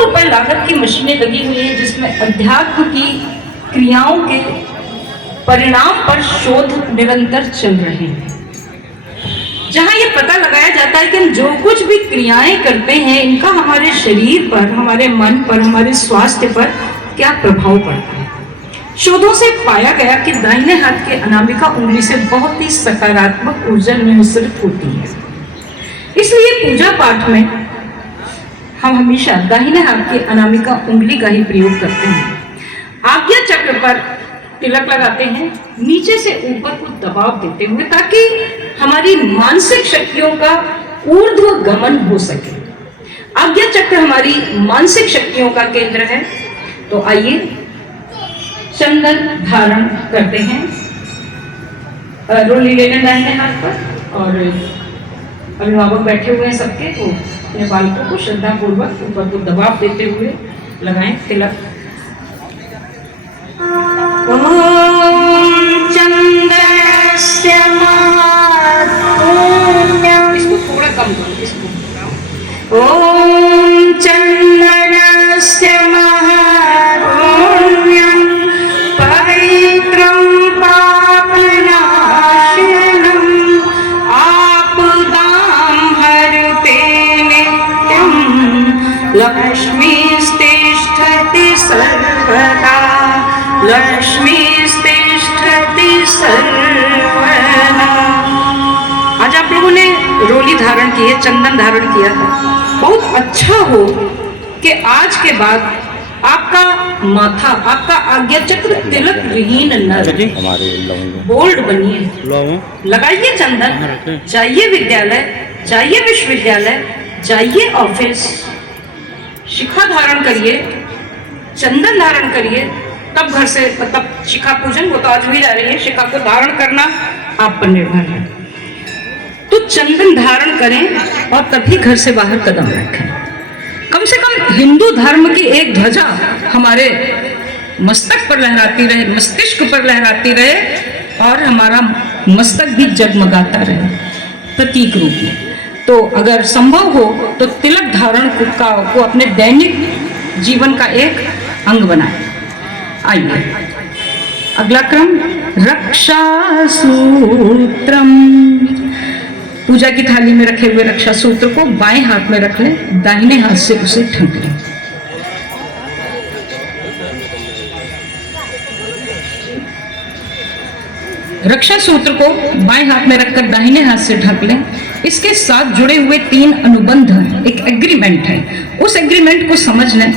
रुपए लागत की मशीनें लगी हुई हैं जिसमें अध्यात्म की क्रियाओं के परिणाम पर शोध निरंतर चल रहे हैं, जहां ये पता लगाया जाता है कि हम जो कुछ भी क्रियाएं करते हैं इनका हमारे शरीर पर, हमारे मन पर, हमारे स्वास्थ्य पर क्या प्रभाव पड़ता है। शोधों से पाया गया कि दाहिने हाथ के अनामिका उंगली से बहुत ही सकारात्मक ऊर्जा निःसृत होती है। इसलिए पूजा पाठ में हम हमेशा दाहिने हाथ के अनामिका उंगली का ही प्रयोग करते हैं। आज्ञा चक्र पर तिलक लगाते हैं, नीचे से ऊपर को दबाव देते हुए, ताकि हमारी मानसिक शक्तियों का ऊर्ध्व गमन हो सके। आज्ञा चक्र हमारी मानसिक शक्तियों का केंद्र है। तो आइए चंदन धारण करते हैं, रोली लेने दाहिने हाथ पर, और अभिभावक बैठे हुए हैं सबके, तो अपने बालकों को श्रद्धा पूर्वक ऊपर को दबाव देते हुए लगाएं तिलक। इसको थोड़ा कम करो, इसको। ओम चंदनस्य महापुण्यं पवित्रं पापनाशनं आपदां हरते नित्यं लक्ष्मीस्तिष्ठति सर्वदा लक्ष्मीस्तिष्ठति सर्वदा। आज आप लोगों ने रोली धारण की है, चंदन धारण किया है। बहुत अच्छा हो कि आज के बाद आपका माथा, आपका आज्ञा चक्र तिलक विहीन न रहे, बोल्ड बनिए, लगाइए चंदन, जाइए विद्यालय, जाइए विश्वविद्यालय, जाइए ऑफिस, शिखा धारण करिए, चंदन धारण करिए, तब घर से, तब शिखा पूजन, वो तो आज भी जा रही है, शिखा को धारण करना आप पर निर्भर है। तो चंदन धारण करें और तभी घर से बाहर कदम रखें। कम से कम हिंदू धर्म की एक ध्वजा हमारे मस्तक पर लहराती रहे, मस्तिष्क पर लहराती रहे, और हमारा मस्तक भी जगमगाता रहे प्रतीक रूप में। तो अगर संभव हो तो तिलक धारण को अपने दैनिक जीवन का एक अंग बनाएं। आइए अगला क्रम, रक्षा सूत्रम। पूजा की थाली में रखे हुए रक्षा सूत्र को बाएं हाथ में रख लें, दाहिने हाथ से उसे ढक लें। रक्षा सूत्र को बाएं हाथ में रखकर दाहिने हाथ से ढक लें। इसके साथ जुड़े हुए 3 अनुबंध हैं, एक एग्रीमेंट है, उस एग्रीमेंट को समझ लें।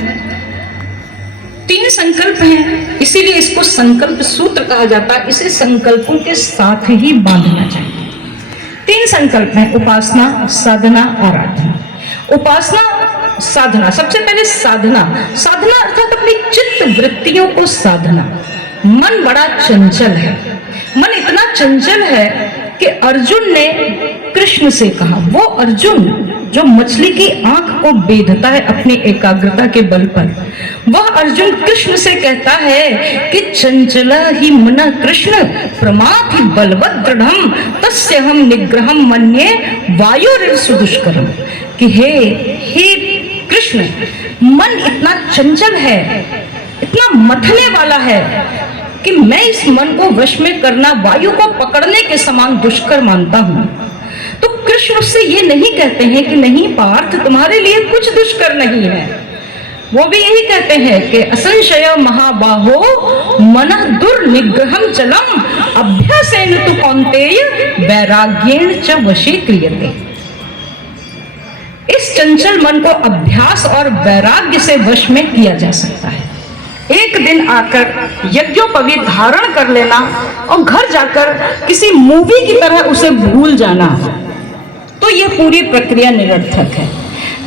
3 संकल्प हैं, इसीलिए इसको संकल्प सूत्र कहा जाता है। इसे संकल्पों के साथ ही बांधना चाहिए। 3 संकल्प हैं, उपासना, साधना, आराधना। उपासना, साधना, सबसे पहले साधना। साधना अर्थात अपनी चित्त वृत्तियों को साधना। मन बड़ा चंचल है, मन इतना चंचल है कि अर्जुन ने कृष्ण से कहा, वो अर्जुन जो मछली की आंख को बेधता है अपनी एकाग्रता के बल पर, वह अर्जुन कृष्ण से कहता है कि चंचला ही मना कृष्ण प्रमाथि बलवत् दृढ़म तस्य हम निग्रहम मन्ये वायुरिव सुदुष्करम। कि हे कृष्ण, मन इतना चंचल है, इतना मथने वाला है कि मैं इस मन को वश में करना वायु को पकड़ने के समान दुष्कर मानता हूं। तो कृष्ण उससे ये नहीं कहते हैं कि नहीं पार्थ, तुम्हारे लिए कुछ दुष्कर नहीं है। वो भी यही कहते हैं कि असंशय महाबाहो मनः दुर्निग्रहं चलम अभ्यासेन तु कौन्तेय वैराग्येण च वशी क्रियते। इस चंचल मन को अभ्यास और वैराग्य से वश में किया जा सकता है। एक दिन आकर यज्ञोपवीत धारण कर लेना और घर जाकर किसी मूवी की तरह उसे भूल जाना, तो यह पूरी प्रक्रिया निरर्थक है।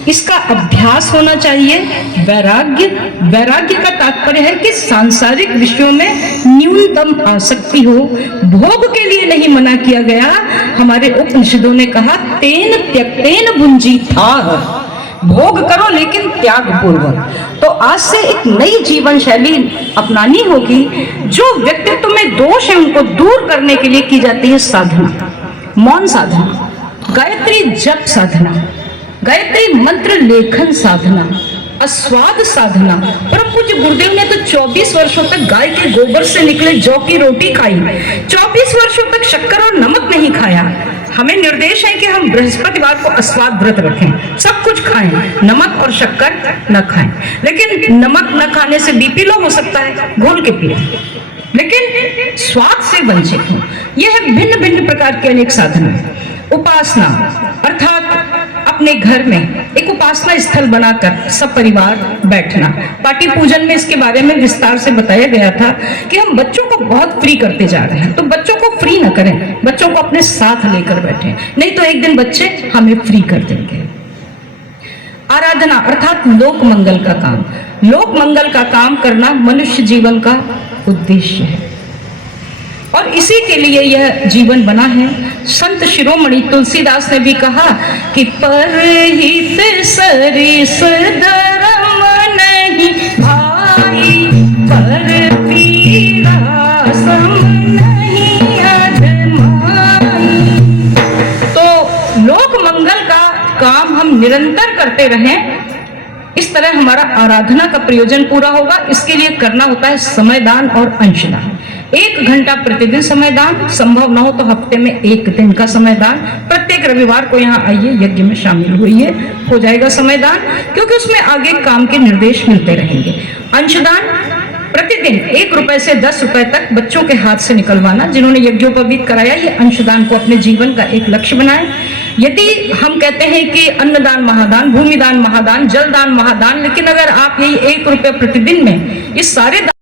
इसका अभ्यास होना चाहिए। वैराग्य का तात्पर्य है कि सांसारिक विषयों में न्यूनतम आसक्ति हो। भोग के लिए नहीं मना किया गया, हमारे उपनिषदों ने कहा तेन त्यक्तेन भुंजी था, भोग करो लेकिन त्याग पूर्वक। तो आज से एक नई जीवन शैली अपनानी होगी। जो व्यक्तित्व में दोष है उनको दूर करने के लिए की जाती है साधना, मौन साधना, गायत्री जप साधना, गायत्री मंत्र लेखन साधना, अस्वाद साधना। परम पूज्य गुरुदेव ने तो 24 वर्षों तक गाय के गोबर से निकले जौ की रोटी खाई, 24 वर्षों तक शक्कर और नमक नहीं खाया। हमें निर्देश है कि हम बृहस्पतिवार को अस्वाद व्रत रखें, सब कुछ खाएं, नमक और शक्कर न खाएं। लेकिन नमक न खाने से बीपी लो हो सकता है, घोल के पिए, लेकिन स्वाद से वंचित हो। यह है भिन्न भिन्न प्रकार के अनेक साधना। उपासना अर्थात अपने घर में एक उपासना स्थल बनाकर सब परिवार बैठना। पाटी पूजन में इसके बारे में विस्तार से बताया गया था कि हम बच्चों को बहुत फ्री करते जा रहे हैं, तो बच्चों को फ्री न करें, बच्चों को अपने साथ लेकर बैठें, नहीं तो एक दिन बच्चे हमें फ्री कर देंगे। आराधना अर्थात लोक मंगल का काम। लोक मंगल का काम करना मनुष्य जीवन का उद्देश्य है और इसी के लिए यह जीवन बना है। संत शिरोमणि तुलसीदास ने भी कहा कि परहित सरिस धर्म नहीं भाई, पर पीरा सम नहीं अधमाई। तो लोक मंगल का काम हम निरंतर करते रहें, इस तरह हमारा आराधना का प्रयोजन पूरा होगा। इसके लिए करना होता है समयदान और अंशदान। 1 घंटा प्रतिदिन समयदान, संभव न हो तो हफ्ते में 1 दिन का समयदान। प्रत्येक रविवार को यहाँ आइए, यज्ञ में शामिल होइए, हो जाएगा समयदान, क्योंकि उसमें आगे काम के निर्देश मिलते रहेंगे। अंशदान प्रतिदिन 1 रुपए से 10 रुपए तक बच्चों के हाथ से निकलवाना। जिन्होंने यज्ञोपवीत कराया, ये अंशदान को अपने जीवन का एक लक्ष्य बनाए। यदि हम कहते हैं कि अन्नदान महादान, भूमिदान महादान, जलदान महादान, लेकिन अगर आप यही 1 रुपए प्रतिदिन में इस सारे